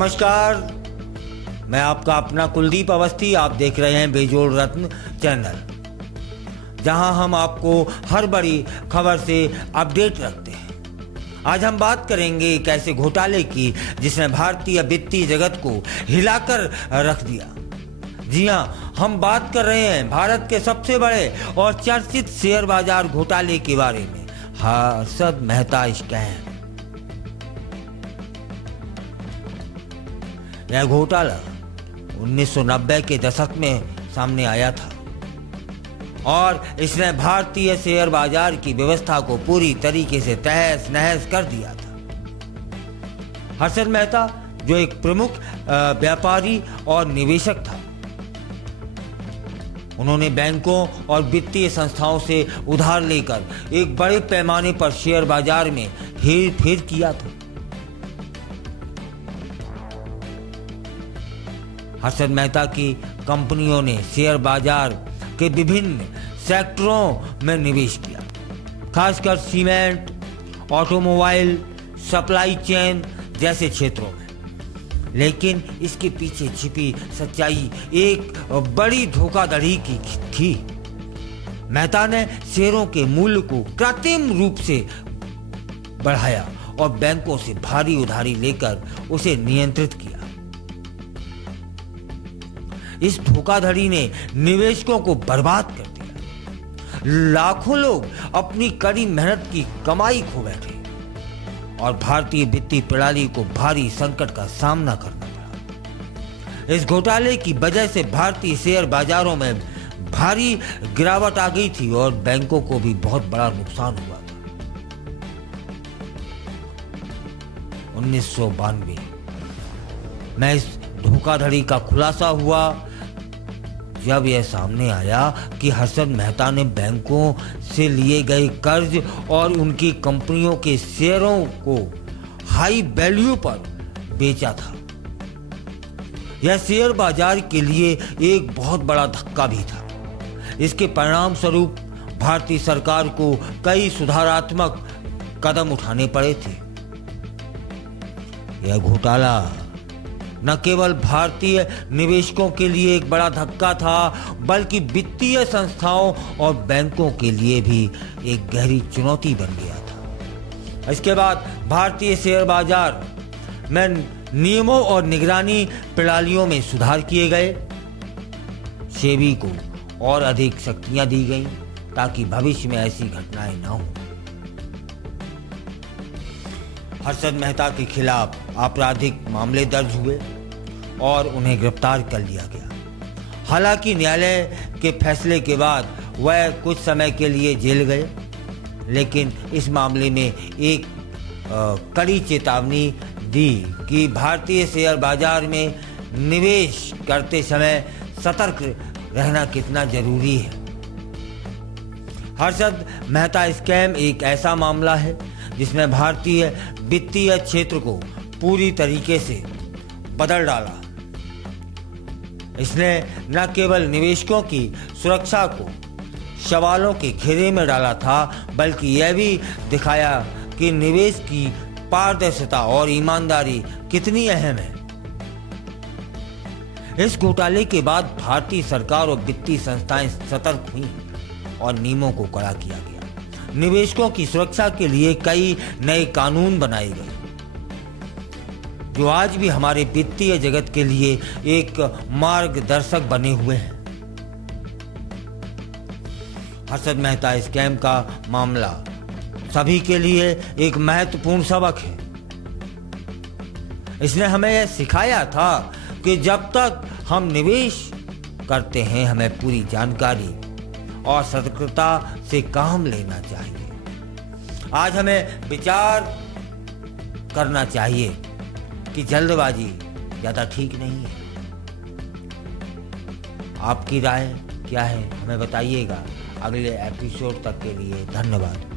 नमस्कार, मैं आपका अपना कुलदीप अवस्थी। आप देख रहे हैं बेजोड़ रत्न चैनल, जहां हम आपको हर बड़ी खबर से अपडेट रखते हैं। आज हम बात करेंगे एक ऐसे घोटाले की जिसने भारतीय वित्तीय जगत को हिलाकर रख दिया। जी हां, हम बात कर रहे हैं भारत के सबसे बड़े और चर्चित शेयर बाजार घोटाले के बारे में, हर्षद मेहता स्कैम। यह घोटाला 1990 के दशक में सामने आया था और इसने भारतीय शेयर बाजार की व्यवस्था को पूरी तरीके से तहस नहस कर दिया था। हर्षद मेहता, जो एक प्रमुख व्यापारी और निवेशक था, उन्होंने बैंकों और वित्तीय संस्थाओं से उधार लेकर एक बड़े पैमाने पर शेयर बाजार में हेर फेर किया था। हर्षद मेहता की कंपनियों ने शेयर बाजार के विभिन्न सेक्टरों में निवेश किया, खासकर सीमेंट, ऑटोमोबाइल, सप्लाई चेन जैसे क्षेत्रों में। लेकिन इसके पीछे छिपी सच्चाई एक बड़ी धोखाधड़ी की थी। मेहता ने शेयरों के मूल्य को कृत्रिम रूप से बढ़ाया और बैंकों से भारी उधारी लेकर उसे नियंत्रित किया। इस धोखाधड़ी ने निवेशकों को बर्बाद कर दिया। लाखों लोग अपनी कड़ी मेहनत की कमाई खो बैठे और भारतीय वित्तीय प्रणाली को भारी संकट का सामना करना पड़ा। इस घोटाले की वजह से भारतीय शेयर बाजारों में भारी गिरावट आ गई थी और बैंकों को भी बहुत बड़ा नुकसान हुआ था। 1992 में इस धोखाधड़ी का खुलासा हुआ जब यह सामने आया कि हर्षद मेहता ने बैंकों से लिए गए कर्ज और उनकी कंपनियों के शेयरों को हाई वैल्यू पर बेचा था। यह शेयर बाजार के लिए एक बहुत बड़ा धक्का भी था। इसके परिणाम स्वरूप भारतीय सरकार को कई सुधारात्मक कदम उठाने पड़े थे। यह घोटाला न केवल भारतीय निवेशकों के लिए एक बड़ा धक्का था, बल्कि वित्तीय संस्थाओं और बैंकों के लिए भी एक गहरी चुनौती बन गया था। इसके बाद भारतीय शेयर बाजार में नियमों और निगरानी प्रणालियों में सुधार किए गए। सेबी को और अधिक शक्तियां दी गईं ताकि भविष्य में ऐसी घटनाएं न हों। हर्षद मेहता के खिलाफ आपराधिक मामले दर्ज हुए और उन्हें गिरफ्तार कर लिया गया। हालांकि न्यायालय के फैसले के बाद वह कुछ समय के लिए जेल गए, लेकिन इस मामले में एक कड़ी चेतावनी दी कि भारतीय शेयर बाजार में निवेश करते समय सतर्क रहना कितना जरूरी है। हर्षद मेहता स्कैम एक ऐसा मामला है जिसमें भारतीय वित्तीय क्षेत्र को पूरी तरीके से बदल डाला। इसने न केवल निवेशकों की सुरक्षा को सवालों के घेरे में डाला था, बल्कि यह भी दिखाया कि निवेश की पारदर्शिता और ईमानदारी कितनी अहम है। इस घोटाले के बाद भारतीय सरकार और वित्तीय संस्थाएं सतर्क हुई और नियमों को कड़ा किया गया। निवेशकों की सुरक्षा के लिए कई नए कानून बनाए गए, जो आज भी हमारे वित्तीय जगत के लिए एक मार्गदर्शक बने हुए हैं। हर्षद मेहता स्कैम का मामला सभी के लिए एक महत्वपूर्ण सबक है। इसने हमें यह सिखाया था कि जब तक हम निवेश करते हैं, हमें पूरी जानकारी और सतर्कता से काम लेना चाहिए। आज हमें विचार करना चाहिए कि जल्दबाजी ज़्यादा ठीक नहीं है। आपकी राय क्या है, हमें बताइएगा। अगले एपिसोड तक के लिए धन्यवाद।